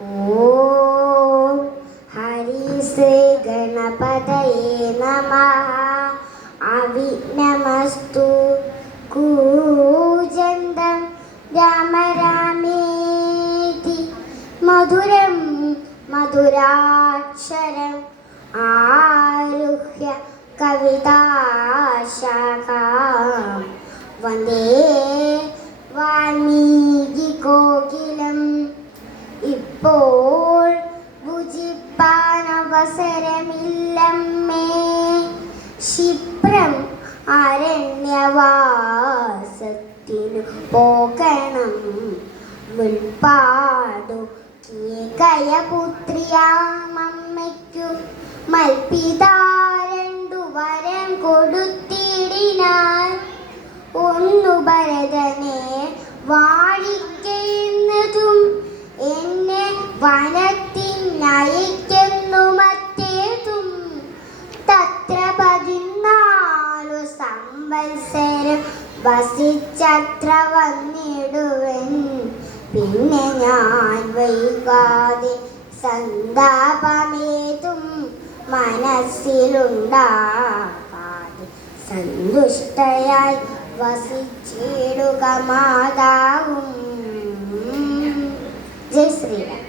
ഓം ഹരി ശ്രീ ഗണപതയേ നമ അവിഘ്നമസ്തു കൂജന്തം രാമ രാമേതി മധുരം മധുരാക്ഷരം ആരുഹ്യ കവിതാശാഖാം വന്ദേ വാൽമീകി കോകിലം ഇപ്പോൾ ഭുജിപ്പാൻ അവസരമില്ലമ്മേ. ക്ഷിപ്രം അരണ്യവാസത്തിനു പോകണം. മുൽപ്പാടു കേകയപുത്രിയാമമ്മയ്ക്കു മൽപിതാ രണ്ടു വരം കൊടുത്തിടിനാൻ. എന്നെ വനത്തിനയക്കുന്നു മറ്റേതും. തത്ര പതിനാലു സംവത്സരം വസിച്ചത്ര വന്നിടുവൻ. പിന്നെ ഞാൻ വൈകാതെ സന്താപമേതും മനസ്സിലുണ്ടാകാതെ സന്തുഷ്ടയായി വസിച്ചിടുക മാതാവും. ജയ് ശ്രീരാം